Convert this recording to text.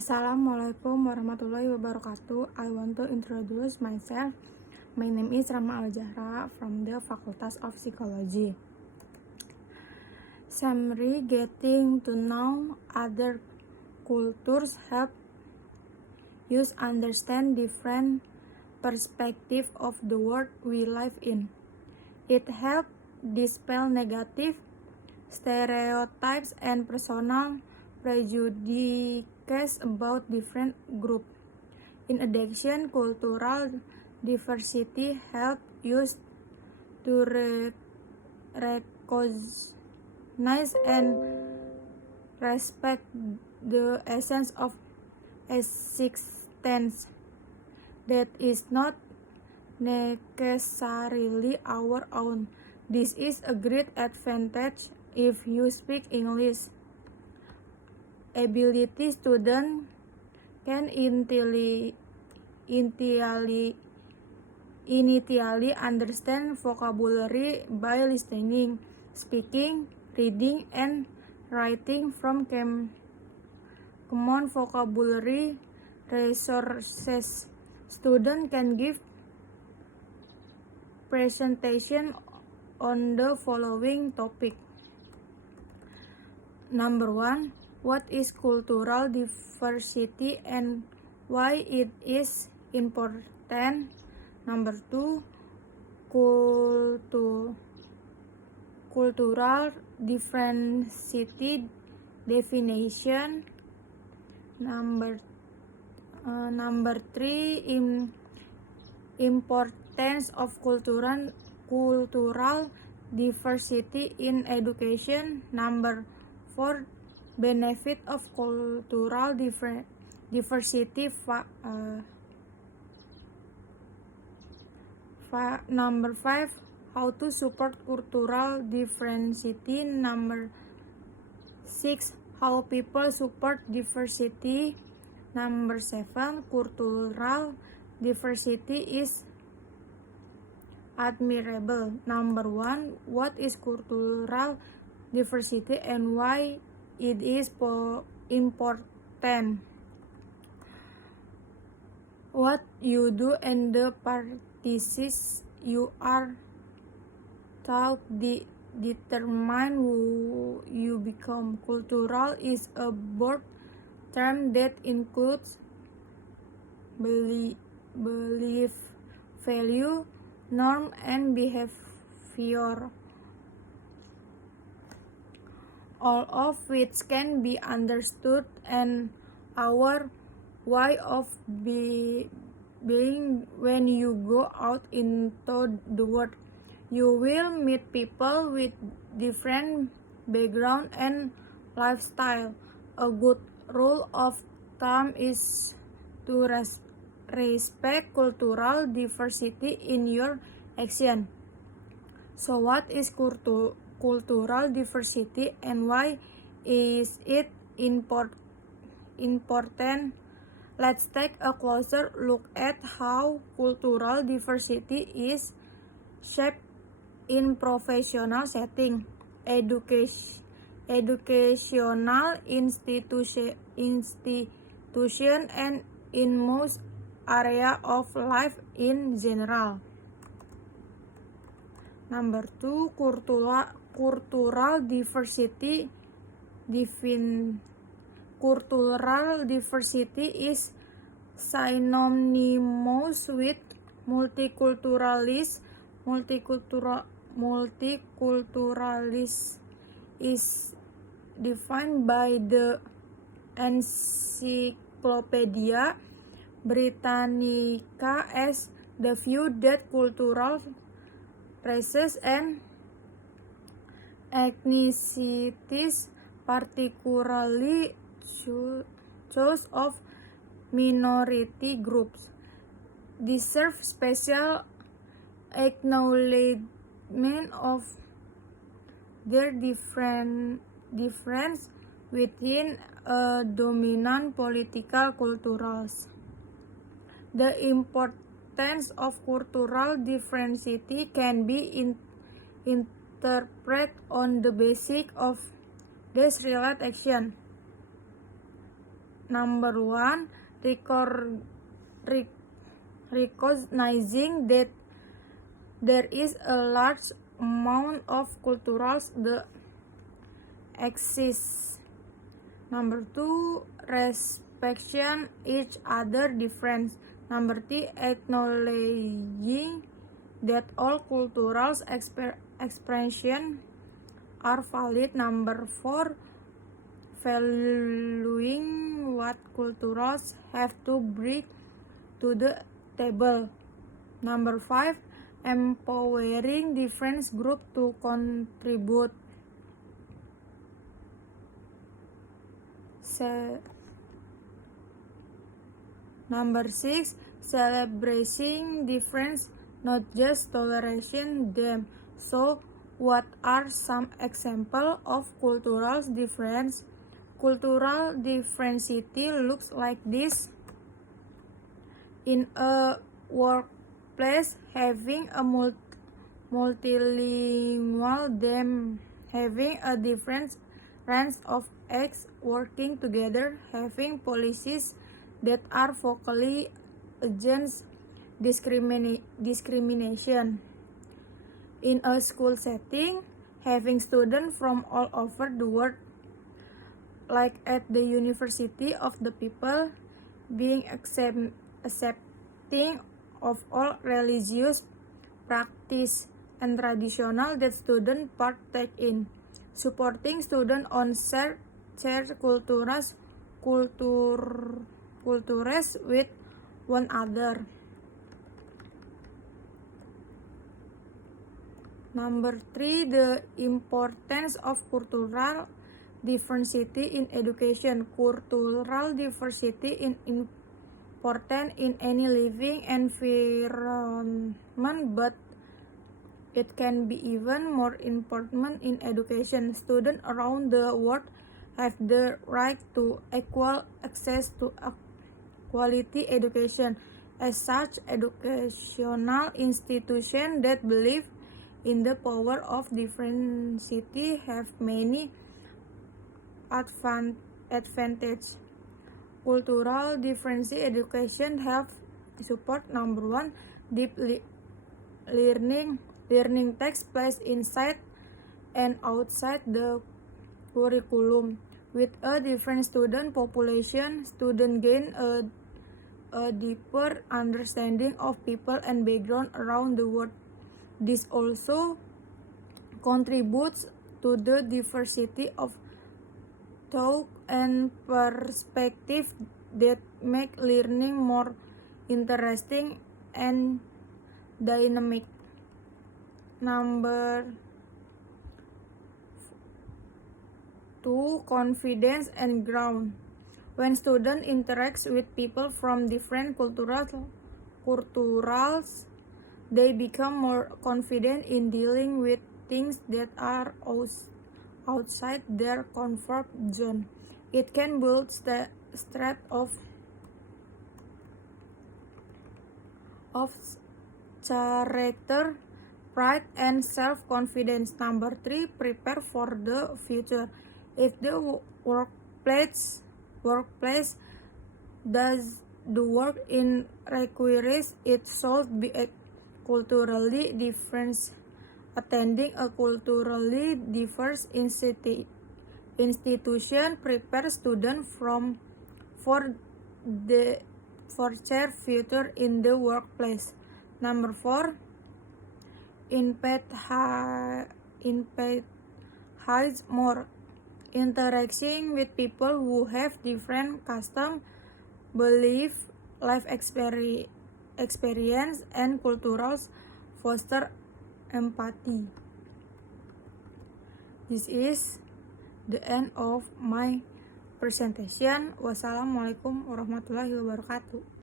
Assalamualaikum warahmatullahi wabarakatuh. I want to introduce myself. My name is Rama Al-Jahra from the Faculty of Psychology. Summary: getting to know other cultures help us understand different perspectives of the world we live in. It helps dispel negative stereotypes and personal prejudices about different groups. In addition, cultural diversity helps us to recognize and respect the essence of existence that is not necessarily our own. This is a great advantage if you speak English. Ability students can initially understand vocabulary by listening, speaking, reading, and writing from common vocabulary resources. Students can give presentation on the following topic. Number 1. What is cultural diversity and why it is important? Number 2. Cultural diversity definition. Number 3. Importance of cultural diversity in education. Number 4. Benefit of cultural diversity. Number 5. How to support cultural diversity. Number 6. How people support diversity. Number 7. Cultural diversity is admirable. Number 1. What is cultural diversity and why it is important? What you do and the practices you are taught determine who you become. Cultural is a broad term that includes belief, value, norm, and behavior, all of which can be understood and our way of being. When you go out into the world, you will meet people with different background and lifestyle. A good rule of thumb is to respect cultural diversity in your action. So what is cultural diversity and why is it important? Let's take a closer look at how cultural diversity is shaped in professional setting, educational institution, and in most area of life in general. Number 2. Cultural diversity. Cultural diversity is synonymous with multiculturalism. Multiculturalism is defined by the Encyclopedia Britannica as the view that cultural races and ethnicities, particularly those of minority groups, deserve special acknowledgement of their difference within a dominant political cultures. The importance of cultural diversity can be interpreted on the basis of this related action. Number 1, recognizing that there is a large amount of cultures that exist. Number 2, respecting each other difference. Number 3, acknowledging that all cultural expressions are valid. Number 4, valuing what cultures have to bring to the table. Number 5, empowering different groups to contribute. Number 6, celebrating difference, not just tolerating them. So, what are some examples of cultural difference? Cultural diversity looks like this. In a workplace, having a multilingual them, having a different range of acts working together, having policies that are vocally against discrimination. In a school setting, having students from all over the world, like at the University of the People, being accepting of all religious practice and traditional that students partake in, supporting students on shared cultures with one another. Number 3, the importance of cultural diversity in education. Cultural diversity is important in any living environment, but it can be even more important in education. Students around the world have the right to equal access to a quality education. As such, educational institutions that believe in the power of diversity have many advantages. Cultural diversity education helps support. Number 1, deep learning. Learning takes place inside and outside the curriculum. With a different student population, students gain a deeper understanding of people and background around the world. This also contributes to the diversity of thought and perspective that make learning more interesting and dynamic. Number 2, confidence and ground. When students interact with people from different cultures, they become more confident in dealing with things that are outside their comfort zone. It can build strength of character, pride, and self-confidence. Number 3, prepare for the future. If the workplace does the work in requires, it should be culturally diverse. Attending a culturally diverse institution prepares students for their future in the workplace. Number 4, empathize more. Interacting with people who have different customs, beliefs, life experience, and cultures foster empathy. This is the end of my presentation. Wassalamualaikum warahmatullahi wabarakatuh.